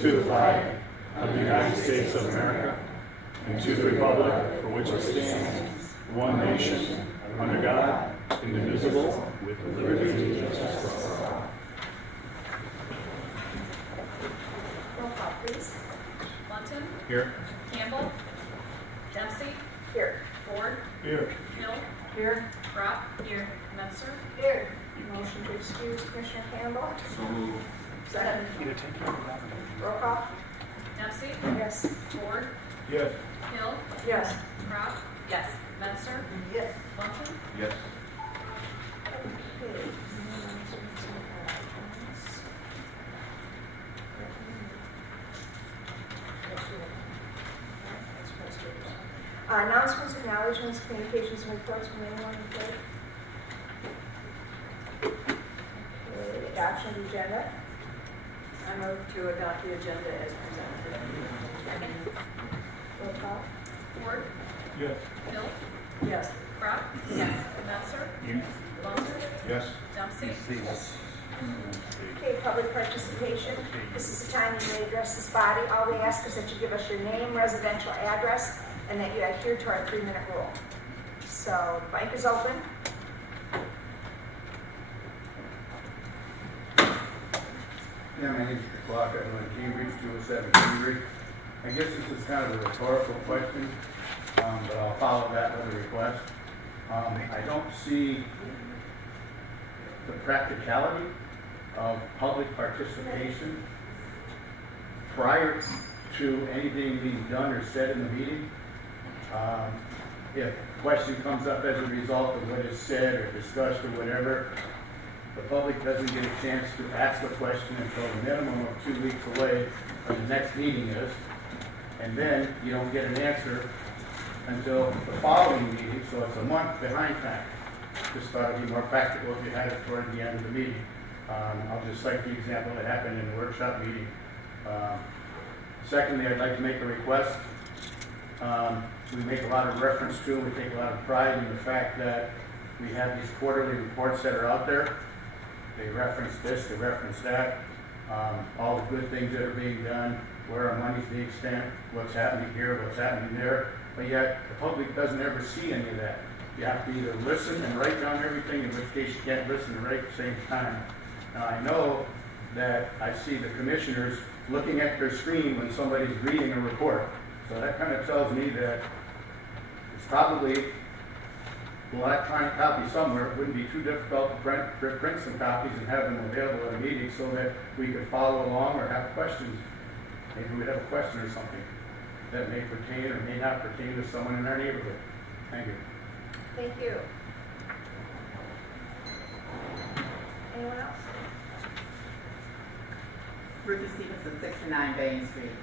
to the flag of the United States of America, and to the republic for which it stands, one nation, under God, indivisible, with liberty and justice for all. Roll call, please. Lunton, Here. Campbell, Dempsey, Here. Ford, Here. Hill, Here. Brock, here, Menser. Here. Motion to excuse Commissioner Campbell. So moved. Second. Roll call. Dempsey, Yes. Ford, Yes. Hill, Yes. Brock, yes, Menser, Yes. Lunton. Yes. Okay. Announcements, acknowledgements, communications, and reports from anyone in the board. Okay, adoption of the agenda. I move to adopt the agenda as presented. Roll call. Ford, Yes. Hill, Yes. Brock, yes, Menser, Lunton, Yes. Dempsey. Okay, public participation. This is the time you may address this body. All we ask is that you give us your name, residential address, and that you adhere to our 3-minute rule. So, the mic is open. Yeah, my name's Clark. I live in Cambridge, 207 Cambridge. I guess this is kind of a rhetorical question, but I'll follow that with a request. I don't see the practicality of public participation prior to anything being done or said in the meeting. If a question comes up as a result of what is said or discussed or whatever, the public doesn't get a chance to ask the question until a minimum of 2 weeks away when the next meeting is. And then you don't get an answer until the following meeting, so it's a month behind time. Just thought it'd be more practical if you had it toward the end of the meeting. I'll just cite the example that happened in the workshop meeting. Secondly, I'd like to make a request. We make a lot of reference to, we take a lot of pride in the fact that we have these quarterly reports that are out there. They reference this, they reference that, all the good things that are being done, where our money's being spent, what's happening here, what's happening there, but yet the public doesn't ever see any of that. You have to either listen and write down everything, in which case you can't listen and write at the same time. Now I know that I see the commissioners looking at their screen when somebody's reading a report, so that kind of tells me that it's probably an electronic copy somewhere. It wouldn't be too difficult to print some copies and have them available at a meeting so that we could follow along or have questions. Maybe we'd have a question or something that may pertain or may not pertain to someone in our neighborhood. Thank you. Thank you. Anyone else? Ruthie Stevenson, 69 Bain Street.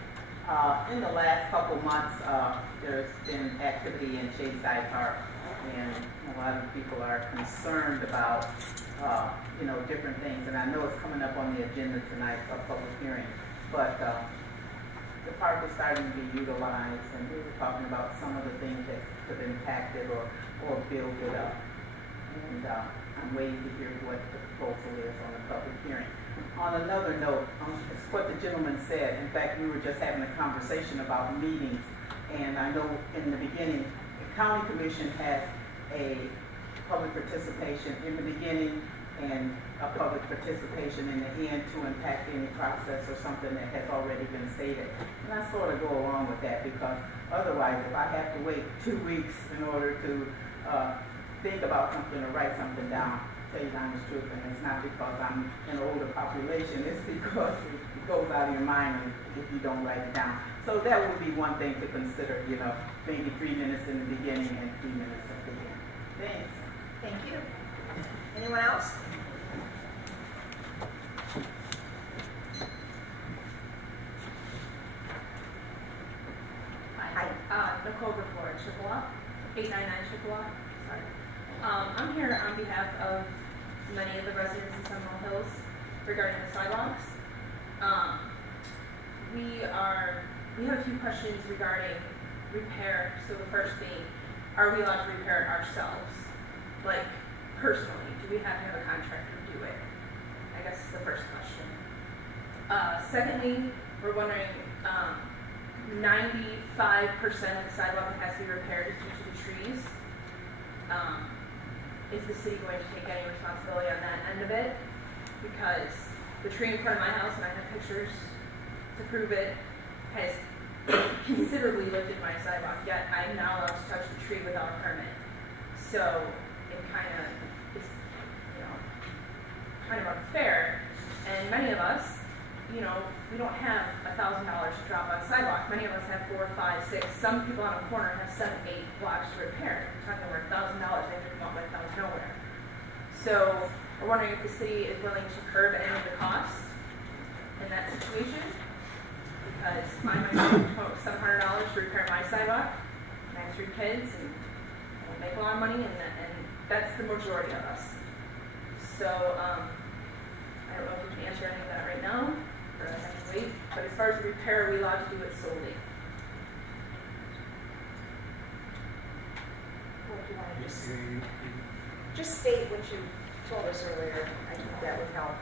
In the last couple months, there's been activity in Shadeside Park, and a lot of people are concerned about, different things. And I know it's coming up on the agenda tonight for public hearing, but the park is starting to be utilized, and we were talking about some of the things that could impact it or build it up. And I'm waiting to hear what the proposal is on the public hearing. On another note, it's what the gentleman said. In fact, we were just having a conversation about meetings, and I know in the beginning, the county commission has a public participation in the beginning and a public participation in the end to impact any process or something that has already been stated. And I sort of go along with that, because otherwise, if I have to wait 2 weeks in order to think about something or write something down, tell you the honest truth, and it's not because I'm an older population, it's because it goes out of your mind if you don't write it down. So that would be one thing to consider, maybe 3 minutes in the beginning and 3 minutes at the end. Thanks. Thank you. Anyone else? Hi, Nicole Reflor, Chippewa, 899 Chippewa. Sorry. I'm here on behalf of many of the residents in Seminole Hills regarding the sidewalks. We have a few questions regarding repair. So the first being, are we allowed to repair it ourselves? Like, personally, do we have to have a contractor do it? I guess is the first question. Secondly, we're wondering, 95% of the sidewalk that has to be repaired is due to the trees. Is the city going to take any responsibility on that end of it? Because the tree in front of my house, and I have pictures to prove it, has considerably lifted my sidewalk, yet I'm not allowed to touch the tree without a permit. So it kind of is, kind of unfair. And many of us, we don't have $1,000 to drop on a sidewalk. Many of us have 4, 5, 6. Some people on a corner have 7, 8 blocks to repair. We're talking over $1,000. They have to come up with out of nowhere. So we're wondering if the city is willing to curb any of the costs in that situation. Because I myself come up with $700 to repair my sidewalk. And I have 3 kids, and I don't make a lot of money, and that's the majority of us. So I don't know if we can answer any of that right now, or I have to wait. But as far as repair, are we allowed to do it solely? What do you want to just state what you told us earlier? I think that would help.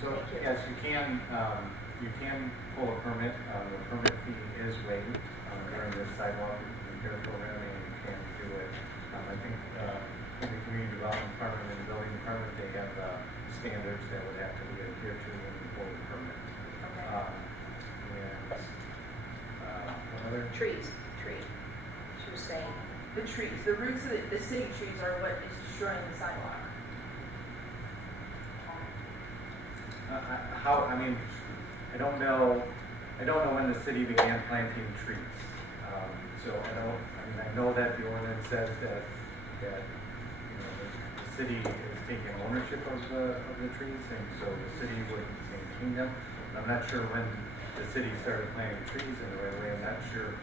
So, Thank you. yes, you can pull a permit. The permit fee is waived during this sidewalk repair program, and you can do it. I think in the community development department and the building department, they have standards that would have to be adhered to when you pull the permit. Okay. What other? Tree. She was saying. The trees, the roots of the city trees are what is destroying the sidewalk. I don't know when the city began planting trees. I know that the ordinance says that the city is taking ownership of the trees, and so the city would maintain them. I'm not sure when the city started planting trees in the right way. I'm not sure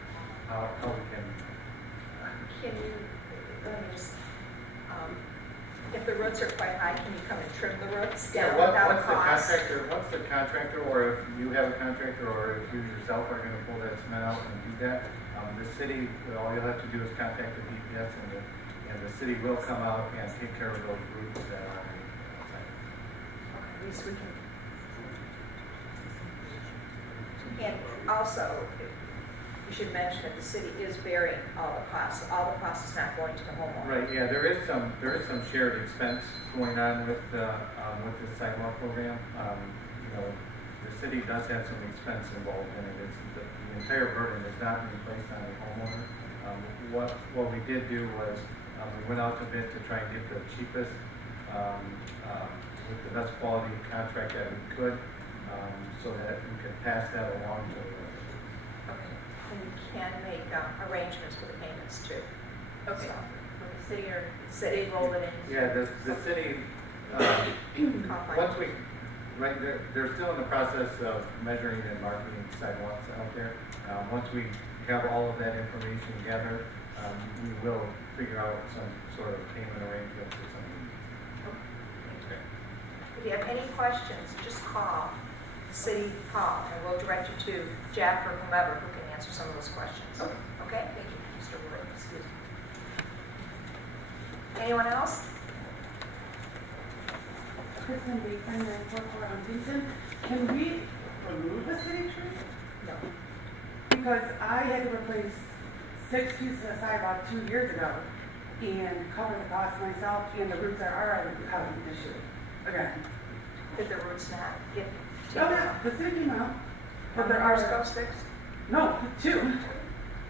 how we can. Can you, let me just, if the roots are quite high, can you come and trim the roots down without cost? What's the contractor, or if you have a contractor, or if you yourself are gonna pull that cement out and do that, the city, all you'll have to do is contact the DPS, and the city will come out and take care of those roots that are on the site. At least we can. And also, you should mention that the city is bearing all the costs. All the costs is not going to the homeowner. Right, yeah, there is some shared expense going on with the sidewalk program. The city does have some expense involved in it. The entire burden is not being placed on the homeowner. What we did do was, we went out to bid to try and get the cheapest, with the best quality contract that we could, so that we could pass that along to the Okay. And you can make arrangements for the payments too. Okay. So, With the city or City. they roll it in. Yeah, the city, once we, right, they're still in the process of measuring and marketing sidewalks out there. Once we have all of that information gathered, we will figure out some sort of payment arrangement for something. Okay. If you have any questions, just call City Hall, and we'll direct you to Jeff or whomever who can answer some of those questions. Okay? Thank you, Mr. Wood. Excuse me. Anyone else? Kristen Bateman, 944 Huntington. Can we remove the city tree? No. Because I had to replace 6 pieces of sidewalk 2 years ago and cover the cost myself, and the roots are already becoming an issue again. Did the roots not get Oh taken yeah, out? the city came out. How But many there years are, ago, 6? no,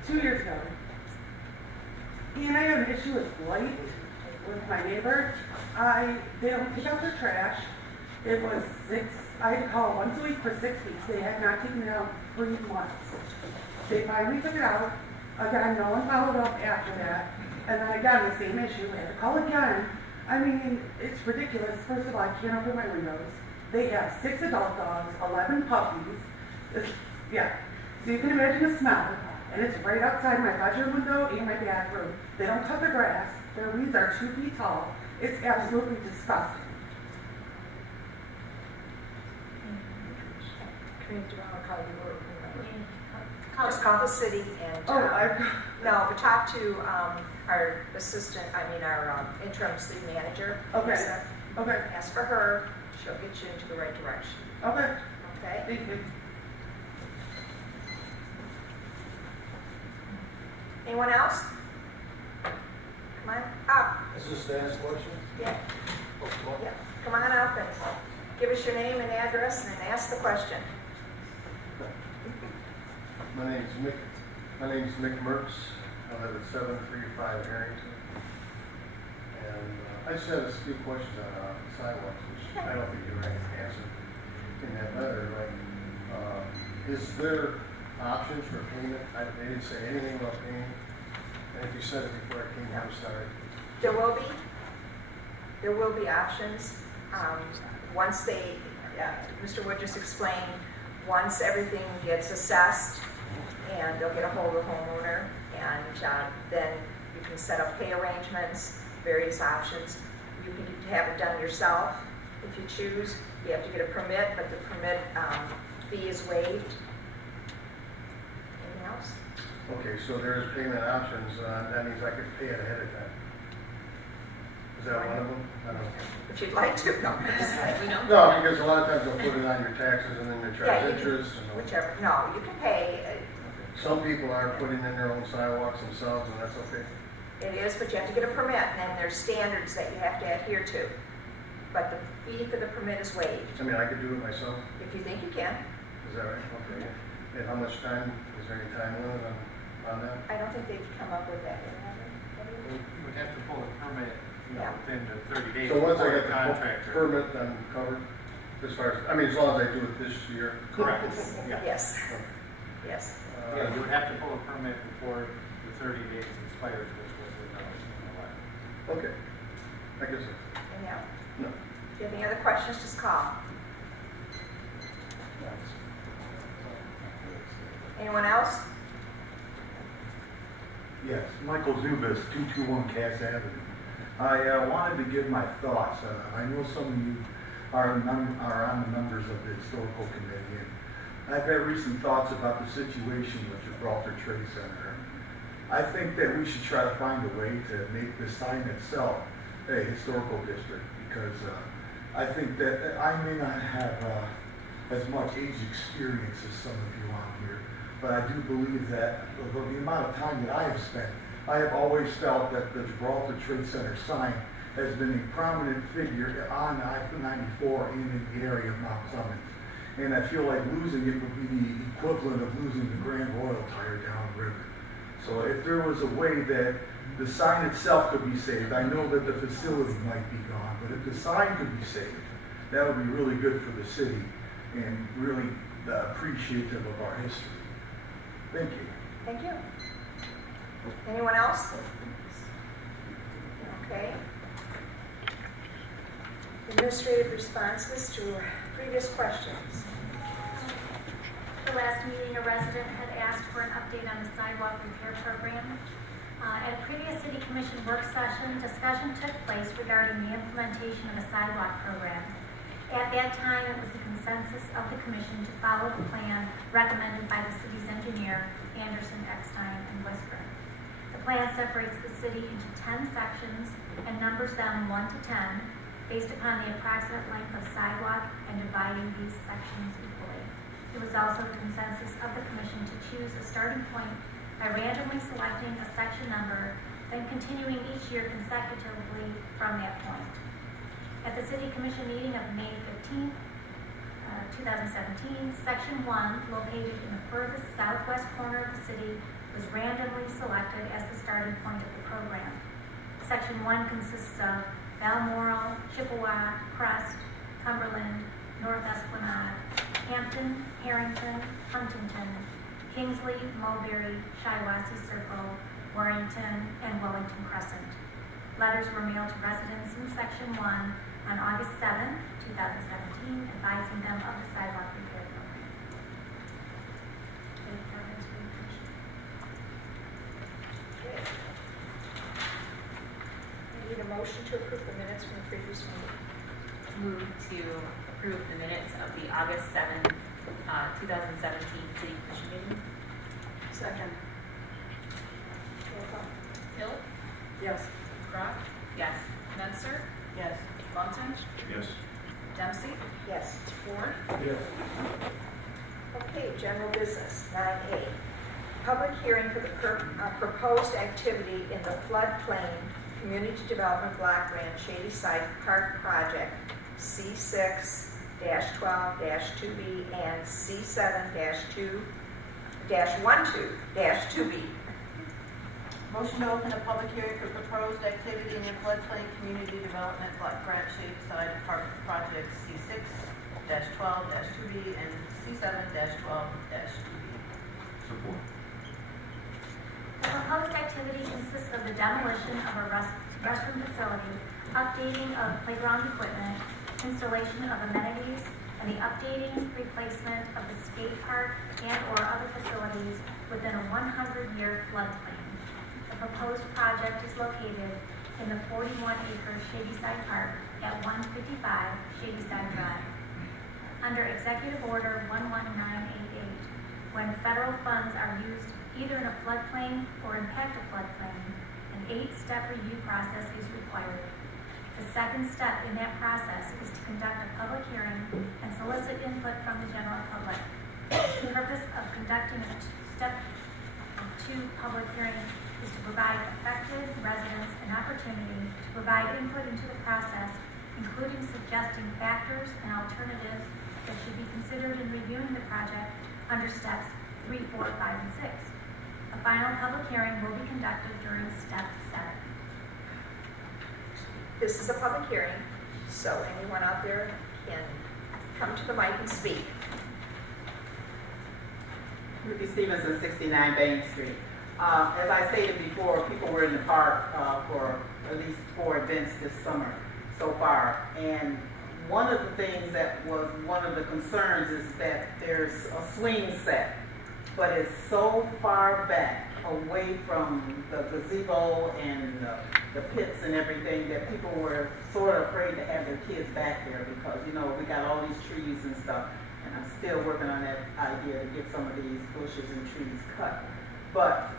2 years ago. And I have an issue with blight with my neighbor. They don't pick out their trash. It was 6, I had to call once a week for 6 weeks. They had not taken it out 3 months. They finally took it out. Again, no one followed up after that. And then again, the same issue. I had to call again. I mean, it's ridiculous. First of all, I can't open my windows. They have 6 adult dogs, 11 puppies. Yeah. So you can imagine the smell. And it's right outside my bedroom window and my bathroom. They don't cut the grass. Their weeds are 2 feet tall. It's absolutely disgusting. Can you do you want to call you or whomever? Just call the city and, no, but talk to our assistant, our interim city manager. Okay. Lisa. Okay. Ask for her, she'll get you into the right direction. Okay. Okay? Thank you. Anyone else? Come on up. Is this to ask questions? Yeah, Oh, come on. yeah. Come on up and give us your name and address and then ask the question. My name's Mick Mertz. I live at 735 Harrington. And I just have a few questions on sidewalks, which I don't think you can answer in that letter. Like, is there options for payment? They didn't say anything about payment. And if you said it before I came, I'm sorry. There will be options. Once they, Mr. Wood just explained, once everything gets assessed and they'll get a hold of the homeowner and then you can set up pay arrangements, various options. You can have it done yourself if you choose. You have to get a permit, but the permit fee is waived. Anything else? Okay, so there's payment options. That means I could pay it ahead of time. Is that one of them? I don't know. If you'd like to, no. We don't. No, because a lot of times they'll put it on your taxes and then they Yeah, charge you can- interest. And all. Whichever, no, you can pay. Some people are putting in their own sidewalks themselves, and that's okay. It is, but you have to get a permit, and then there's standards that you have to adhere to. But the fee for the permit is waived, I mean, I could do it myself. if you think you can. Is that right? Okay. And how much time? Is there any time limit on that? I don't think they've come up with that yet, have they? You would have to pull a permit, Yeah. within the 30 days. So once I before get the the contractor. permit, I'm covered. As far as, I mean, as long as I do it this year. Correct, yeah. Yes, yes. Yeah, you would have to pull a permit before the 30 days expires, which was the Okay. I guess so. Anyhow, No. if you have any other questions, just call. Anyone else? Yes, Michael Zubas, 221 Cass Avenue. I wanted to give my thoughts. I know some of you are on the members of the Historical Committee, and I've had recent thoughts about the situation with Gibraltar Trade Center. I think that we should try to find a way to make the sign itself a historical district, because I think that I may not have as much age experience as some of you on here, but I do believe that the amount of time that I have spent, I have always felt that the Gibraltar Trade Center sign has been a prominent figure on I-94 and in the area of Mount Clemens. And I feel like losing it would be the equivalent of losing the Grand Royal Tire down the river. So if there was a way that the sign itself could be saved, I know that the facility might be gone, but if the sign could be saved, that would be really good for the city and really appreciative of our history. Thank you. Thank you. Anyone else? Okay. Administrative responses to previous questions. The last meeting, a resident had asked for an update on the sidewalk repair program. At a previous city commission work session, discussion took place regarding the implementation of a sidewalk program. At that time, it was the consensus of the commission to follow the plan recommended by the city's engineer, Anderson, Eckstein, and Westbrook. The plan separates the city into 10 sections and numbers them 1 to 10 based upon the approximate length of sidewalk and dividing these sections equally. It was also the consensus of the commission to choose a starting point by randomly selecting a section number, then continuing each year consecutively from that point. At the City Commission meeting of May 15, 2017, Section 1, located in the furthest southwest corner of the city, was randomly selected as the starting point of the program. Section 1 consists of Balmoral, Chippewa, Crest, Cumberland, North Esplanade, Hampton, Harrington, Huntington, Kingsley, Mulberry, Shiawassee Circle, Warrington, and Wellington Crescent. Letters were mailed to residents in Section 1 on August 7, 2017, advising them of the sidewalk repair program. Any comments from the commission? Okay. I need a motion to approve the minutes from the previous meeting. Move to approve the minutes of the August 7th, 2017 City Commission meeting. Second. Roll call. Hill, Yes. Brock, Yes. Menser, Yes. Bunting, Yes. Dempsey, Yes. Ford, Yes. 9A, public hearing for the proposed activity in the floodplain Community Development Block Grant Shady Side Park Project C6-12-2B and C7-12-2B. Motion to open a public hearing for proposed activity in the floodplain community development block grant Shadeside Park project C6-12-2B and C7-12-2B. Support. The proposed activity consists of the demolition of a restroom facility, updating of playground equipment, installation of amenities, and the updating, replacement of the skate park and/or other facilities within a 100-year floodplain. The proposed project is located in the 41-acre Shadyside Park at 155 Shadyside Drive. Under Executive Order 11988, when federal funds are used either in a floodplain or impact a floodplain, an 8-step review process is required. The second step in that process is to conduct a public hearing and solicit input from the general public. The purpose of conducting a step 2 public hearing is to provide affected residents an opportunity to provide input into the process, including suggesting factors and alternatives that should be considered in reviewing the project under steps 3, 4, 5, and 6. A final public hearing will be conducted during step 7. This is a public hearing, so anyone out there can come to the mic and speak. Ruby Stevenson, 69 Bain Street. As I stated before, people were in the park for at least 4 events this summer so far. And one of the things that was one of the concerns is that there's a swing set, but it's so far back away from the gazebo and the pits and everything that people were sort of afraid to have their kids back there because, you know, we got all these trees and stuff. And I'm still working on that idea to get some of these bushes and trees cut. But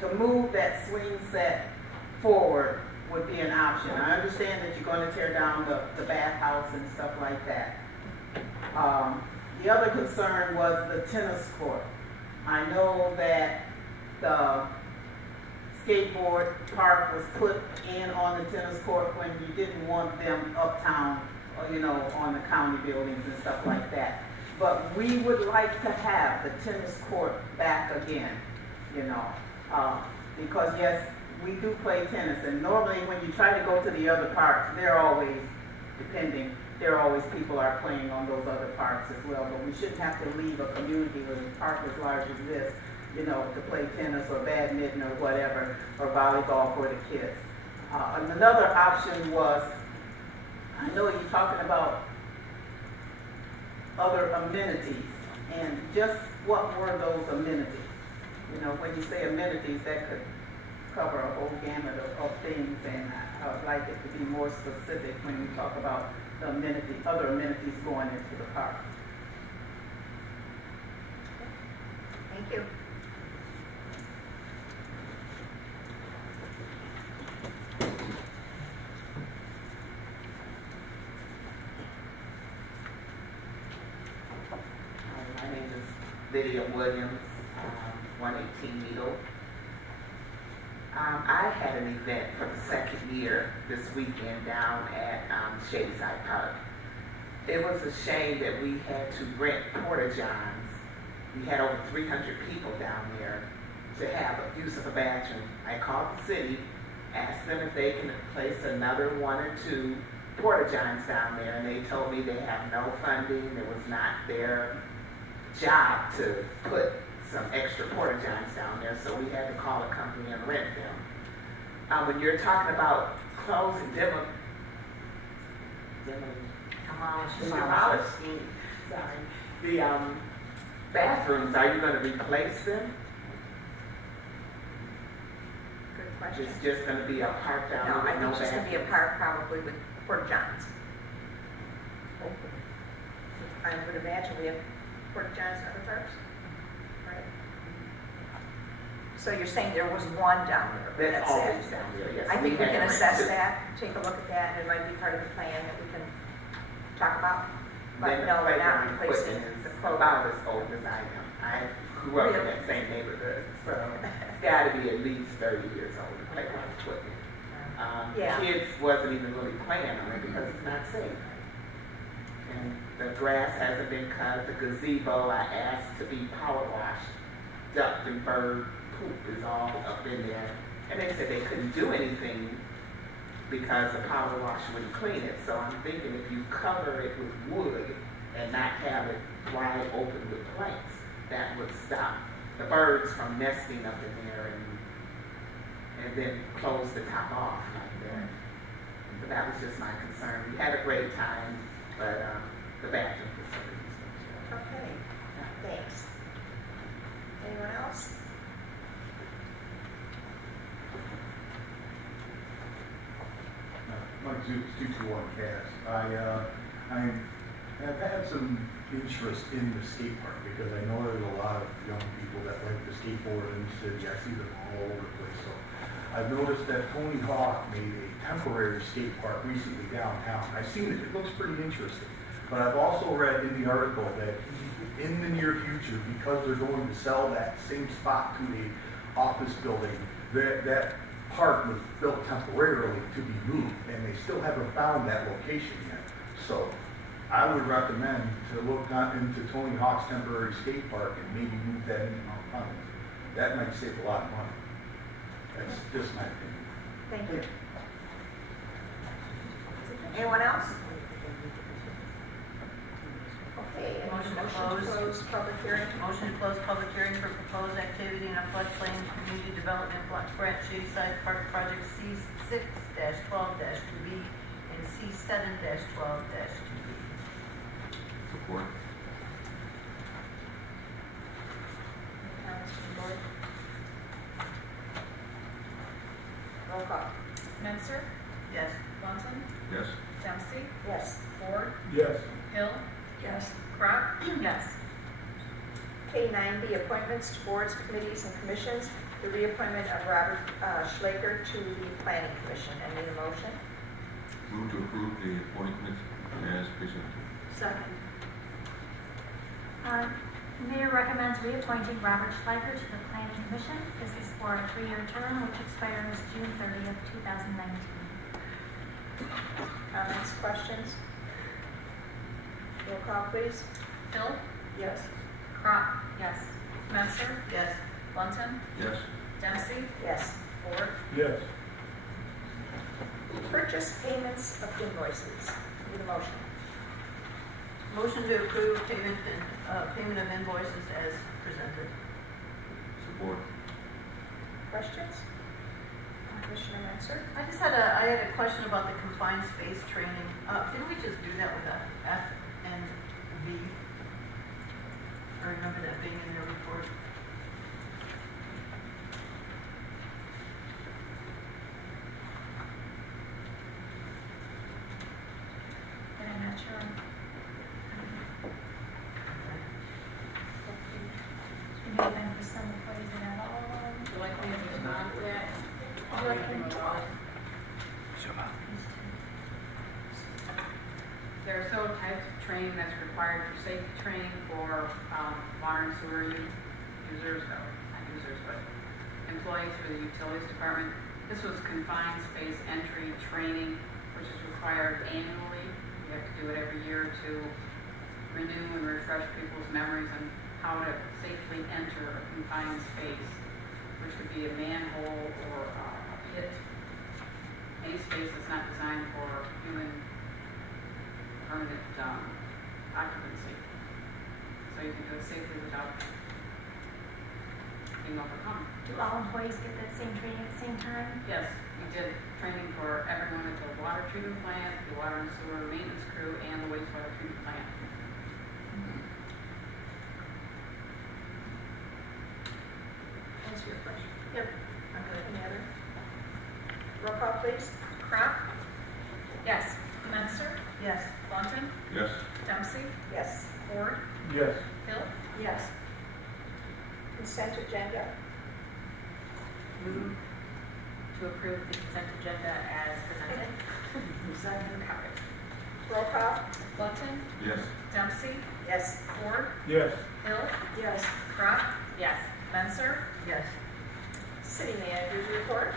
to move that swing set forward would be an option. I understand that you're going to tear down the bathhouse and stuff like that. The other concern was the tennis court. I know that the skateboard park was put in on the tennis court when you didn't want them uptown, or, you know, on the county buildings and stuff like that. But we would like to have the tennis court back again, you know, because yes, we do play tennis, and normally when you try to go to the other parks, they're always, people are playing on those other parks as well, but we shouldn't have to leave a community with a park as large as this, you know, to play tennis or badminton or whatever, or volleyball for the kids. Another option was, I know you're talking about other amenities, and just what were those amenities? You know, when you say amenities, that could cover a whole gamut of things, and I would like it to be more specific when you talk about the other amenities going into the park. Thank you. My name is Lydia Williams, 118 Needle. I had an event for the second year this weekend down at Shadyside Park. It was a shame that we had to rent porta-johns. We had over 300 people down there to have use of a bathroom. I called the city, asked them if they can place another 1 or 2 porta-johns down there, and they told me they have no funding. It was not their job to put some extra porta-johns down there, so we had to call a company and rent them. When you're talking about closing demolishing the bathrooms, are you going to replace them? Good question. It's just going to be a park down No, there I with think it's just going to be a park probably with porta-johns. I would imagine we have porta-johns in other parks. Right. So you're saying there was one down there? That's it. always down there, yes. I think we had can to assess rent that, take a look at that, and it might be part of the plan that we can talk about. But Then no, the we're not playground replacing equipment the is program. about as old as I am. I grew up in that same neighborhood, so it's gotta be at least 30 years old to play with equipment. Yeah. Kids wasn't even really playing on it because it's not safe. And the grass hasn't been cut, the gazebo I asked to be power washed, duck and bird poop is all up in there. And they said they couldn't do anything because the power wash wouldn't clean it. So I'm thinking if you cover it with wood and not have it wide open with planks, that would stop the birds from nesting up in there and then close the top off like that. So that was just my concern. We had a great time, but the bathroom facilities. Okay, thanks. Anyone else? Mike Zoops, 221 Cast. I have had some interest in the skate park because I know there's a lot of young people that like to skateboard in the city. I see them all over the place. So I've noticed that Tony Hawk made a temporary skate park recently downtown. I've seen it. It looks pretty interesting. But I've also read in the article that in the near future, because they're going to sell that same spot to the office building, that park was built temporarily to be moved, and they still haven't found that location yet. So I would recommend to look into Tony Hawk's temporary skate park and maybe move that into Mount Clemens. That might save a lot of money. That's just my opinion. Thank you. Anyone else? Okay, and Motion to motion to close. close public hearing. Motion to close public hearing for proposed activity in a floodplain community development block grant Shadyside Park Project C6-12-2B and C7-12-2B. Support. Comments from the board? Roll call. Menser, Yes. Lunton, Yes. Dempsey, Yes. Ford, Yes. Hill, Yes. Crop, Yes. Okay, 9B, appointments to boards, committees, and commissions. The reappointment of Robert Schlager to the Planning Commission. I need a motion. Move to approve the appointment as presented. Second. Mayor recommends reappointing Robert Schleicher to the Planning Commission. This is for a 3-year term, which expires June 30th, 2019. Comments, questions? Roll call, please. Hill, Yes. Crop, yes. Menser, Yes. Lunton, Yes. Dempsey, Yes. Ford, Yes. Purchase payments of invoices. Need a motion. Motion to approve payment of invoices as presented. Support. Questions? Commissioner Menser? I had a question about the confined space training. Didn't we just do that with F and V? I remember that being in their report. But I'm not sure. It may have been for some employees and not all of them. like we have respond to that. There are several types of training that's required for safety training for water and sewer users, or not users, but employees for the utilities department. This was confined space entry training, which is required annually. You have to do it every year to renew and refresh people's memories on how to safely enter a confined space, which could be a manhole or a pit, any space that's not designed for human permanent occupancy. So you can do it safely without being overcome. Do all employees get that same training at the same time? Yes, we did training for everyone at the water treatment plant, the water and sewer maintenance crew, and the wastewater treatment plant. Answer your question. Yep. Any other? Roll call, please. Crop? Yes. Menser? Yes. Lunton? Yes. Dempsey? Yes. Ford? Yes. Hill? Yes. Consent agenda. Move to approve the consent agenda as presented. Roll call. Lunton? Yes. Dempsey? Yes. Ford, Yes. Hill, Yes. Crop, Yes. Menser, Yes. City Manager's report.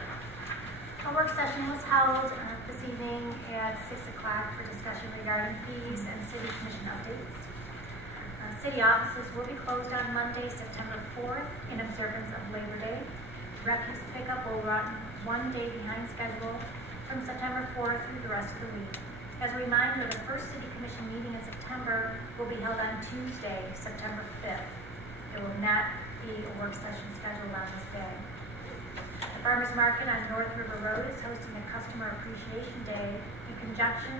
A work session was held this evening at 6 o'clock for discussion regarding fees and city commission updates. City offices will be closed on Monday, September 4th in observance of Labor Day. Refuse pickup will run 1 day behind schedule from September 4th through the rest of the week. As a reminder, the first city commission meeting in September will be held on Tuesday, September 5th. There will not be a work session scheduled on this day. The Farmers Market on North River Road is hosting a Customer Appreciation Day in conjunction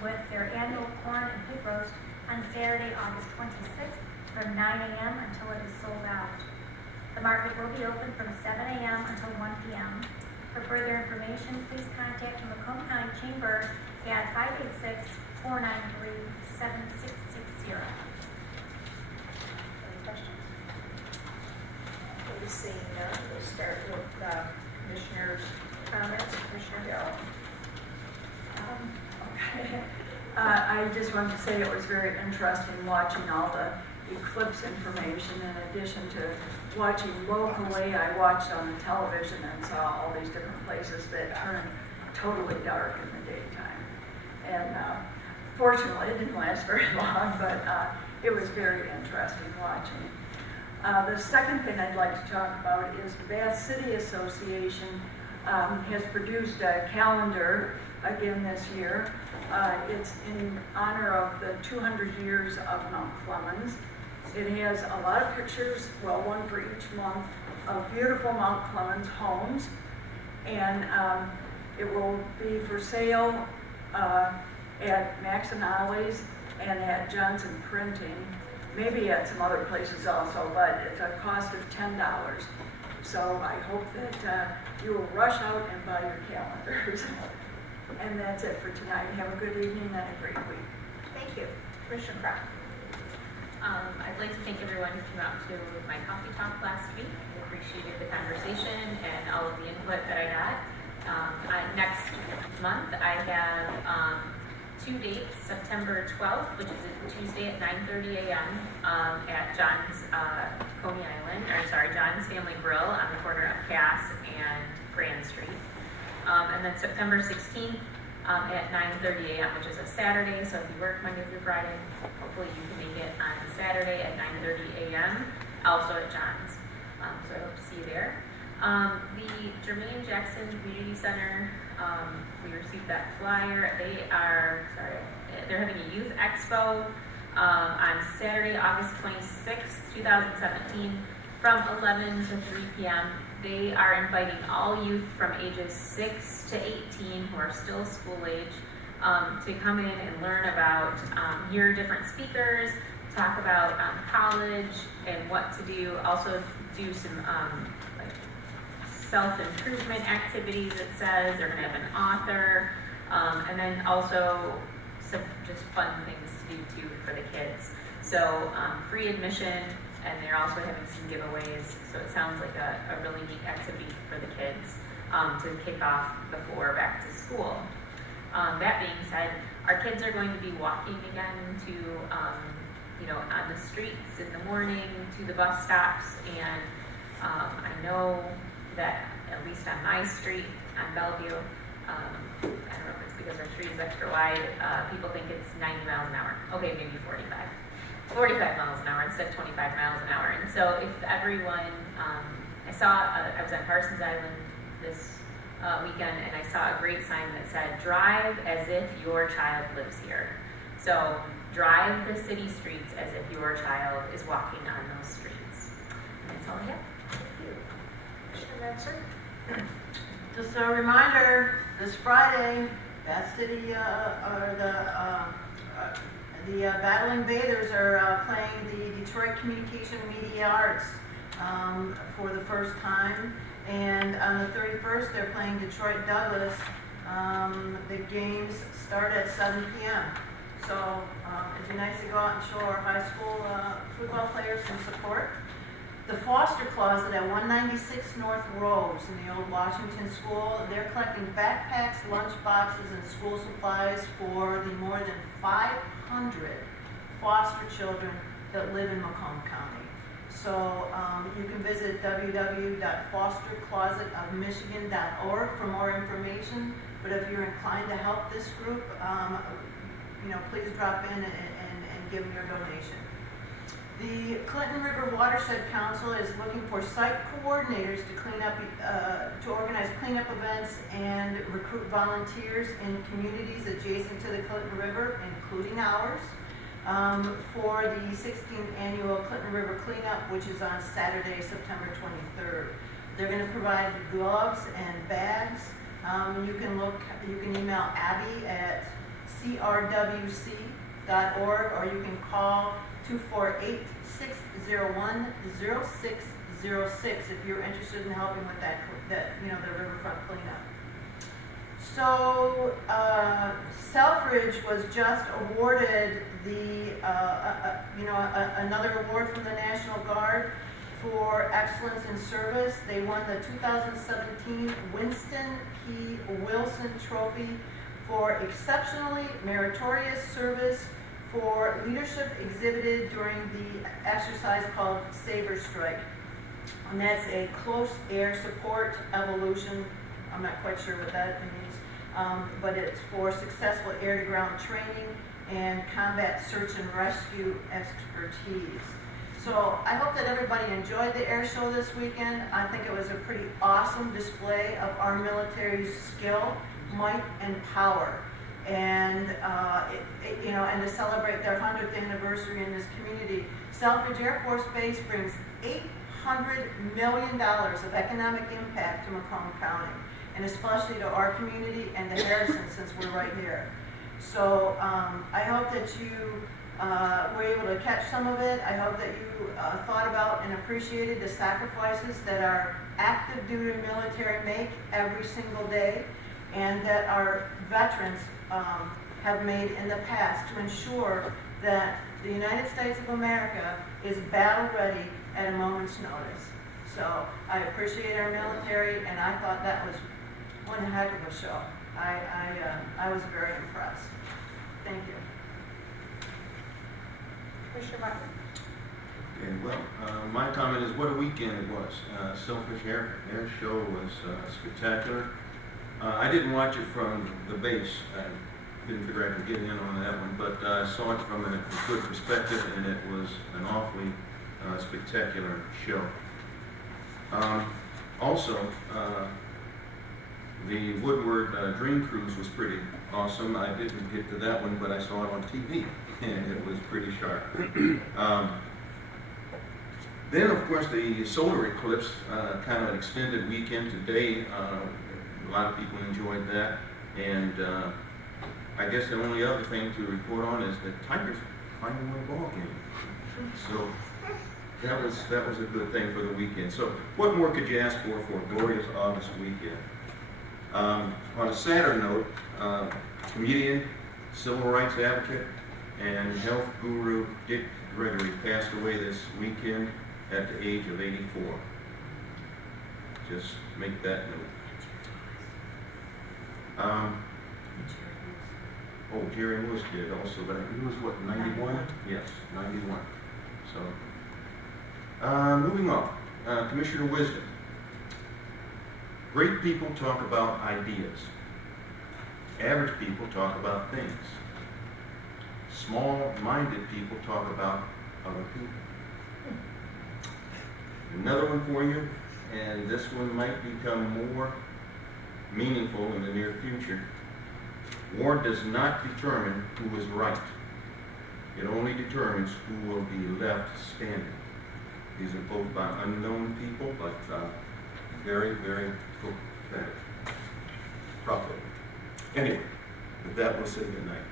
with their annual corn and pig roast on Saturday, August 26th from 9 a.m. until it is sold out. The market will be open from 7 a.m. until 1 p.m. For further information, please contact the Macomb County Chamber at 586-493-7660. Any questions? Okay, seeing none, we'll start with Commissioner's comments. Commissioner Darrow. Okay. I just wanted to say it was very interesting watching all the eclipse information in addition to watching locally. I watched on the television and saw all these different places that turned totally dark in the daytime. And fortunately, it didn't last very long, but it was very interesting watching. The second thing I'd like to talk about is the Bath City Association has produced a calendar again this year. It's in honor of the 200 years of Mount Clemens. It has a lot of pictures, well, one for each month, of beautiful Mount Clemens homes. And it will be for sale at Max and Ollie's and at Johnson Printing, maybe at some other places also, but it's a cost of $10. So I hope that you will rush out and buy your calendars. And that's it for tonight. Have a good evening and a great week. Thank you. Commissioner Crop. I'd like to thank everyone who came out to my coffee talk last week. I appreciated the conversation and all of the input that I got. Next month, I have 2 dates, September 12th, which is a Tuesday at 9:30 a.m. At John's John's Family Grill on the corner of Cass and Grand Street. And then September 16th at 9:30 a.m., which is a Saturday, so if you work Monday through Friday, hopefully you can make it on Saturday at 9:30 a.m., also at John's. So I hope to see you there. The Jermaine Jackson Community Center, we received that flyer. They're having a youth expo on Saturday, August 26th, 2017, from 11 to 3 p.m. They are inviting all youth from ages 6 to 18 who are still school age to come in and learn about, hear different speakers, talk about college and what to do, also do some self-improvement activities, it says. They're going to have an author, and then also some just fun things to do too for the kids. So free admission, and they're also having some giveaways. So it sounds like a really neat activity for the kids to kick off before back to school. That being said, our kids are going to be walking again to, on the streets in the morning, to the bus stops, and I know that at least on my street, on Bellevue, I don't know if it's because our street is extra wide, people think it's 90 miles an hour. Okay, maybe 45 miles an hour instead of 25 miles an hour. And so if everyone, I was on Parsons Island this weekend, and I saw a great sign that said, "Drive as if your child lives here." So drive the city streets as if your child is walking on those streets. And that's all I have. Commissioner Menser. Just a reminder, this Friday, Bath City, the Battle Invaders are playing the Detroit Communication Media Arts for the first time. And on the 31st, they're playing Detroit Douglas. The games start at 7 p.m. So it'd be nice to go out and show our high school football players some support. The Foster Closet at 196 North Rose in the old Washington School, they're collecting backpacks, lunch boxes, and school supplies for the more than 500 foster children that live in Macomb County. So you can visit www.fosterclosetofmichigan.org for more information. But if you're inclined to help this group, please drop in and give me your donation. The Clinton River Watershed Council is looking for site coordinators to to organize cleanup events and recruit volunteers in communities adjacent to the Clinton River, including ours, for the 16th annual Clinton River Cleanup, which is on Saturday, September 23rd. They're going to provide gloves and bags. You can email Abby at crwc.org, or you can call 248-601-0606 if you're interested in helping with the riverfront cleanup. So Selfridge was just awarded another award from the National Guard for excellence in service. They won the 2017 Winston P. Wilson Trophy for exceptionally meritorious service for leadership exhibited during the exercise called Saber Strike. And that's a close air support evolution. I'm not quite sure what that means, but it's for successful air-to-ground training and combat search and rescue expertise. So I hope that everybody enjoyed the air show this weekend. I think it was a pretty awesome display of our military's skill, might, and power. And and to celebrate their 100th anniversary in this community, Selfridge Air Force Base brings $800 million of economic impact to Macomb County, and especially to our community and to Harrison, since we're right here. So I hope that you were able to catch some of it. I hope that you thought about and appreciated the sacrifices that our active duty military make every single day, and that our veterans have made in the past to ensure that the United States of America is battle ready at a moment's notice. So I appreciate our military, and I thought that was one heck of a show. I was very impressed. Thank you. Commissioner Martin? Okay, well, my comment is what a weekend it was. Selfish Air Show was spectacular. I didn't watch it from the base. I didn't figure I could get in on that one, but I saw it from a good perspective, and it was an awfully spectacular show. Also, the Woodward Dream Cruise was pretty awesome. I didn't get to that one, but I saw it on TV, and it was pretty sharp. Then, of course, the solar eclipse, kind of an extended weekend today. A lot of people enjoyed that, and I guess the only other thing to report on is that Tigers finally won a ball game. So that was a good thing for the weekend. So what more could you ask for a glorious August weekend? On a sadder note, comedian, civil rights advocate, and health guru Dick Gregory passed away this weekend at the age of 84. Just make that note. Jerry Lewis did also, but he was what, 91? Yes, 91. So, moving on. Commissioner Wisdom. Great people talk about ideas. Average people talk about things. Small-minded people talk about other people. Another one for you, and this one might become more meaningful in the near future. War does not determine who is right. It only determines who will be left standing. These are both by unknown people, but very, very prophetic. Prophet. Anyway, with that, we'll say good night.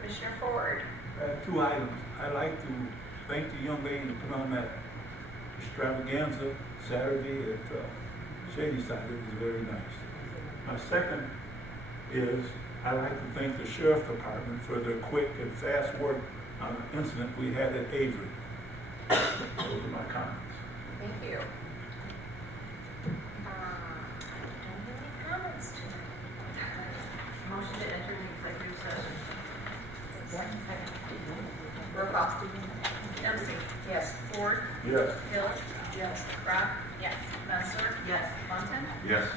Commissioner Ford? Two items. I'd like to thank the young lady that put on that extravaganza Saturday at Shady Side. It was very nice. My second is I'd like to thank the Sheriff Department for their quick and fast work on the incident we had at Avery. Those are my comments. Thank you. Any comments tonight? Motion to enter the executive session. Short, Yes. Hill, Yes. Rock, yes, Metzler, Yes. Munson. Yes.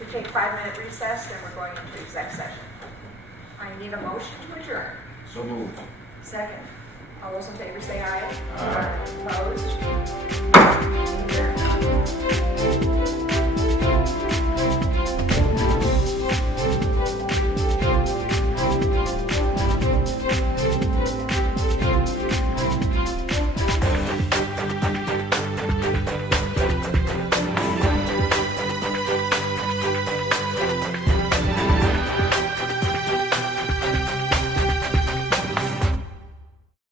We take 5-minute recess, then we're going into exec session. I need a motion to adjourn. So moved. Second. All those in favor say aye. Aye. Opposed?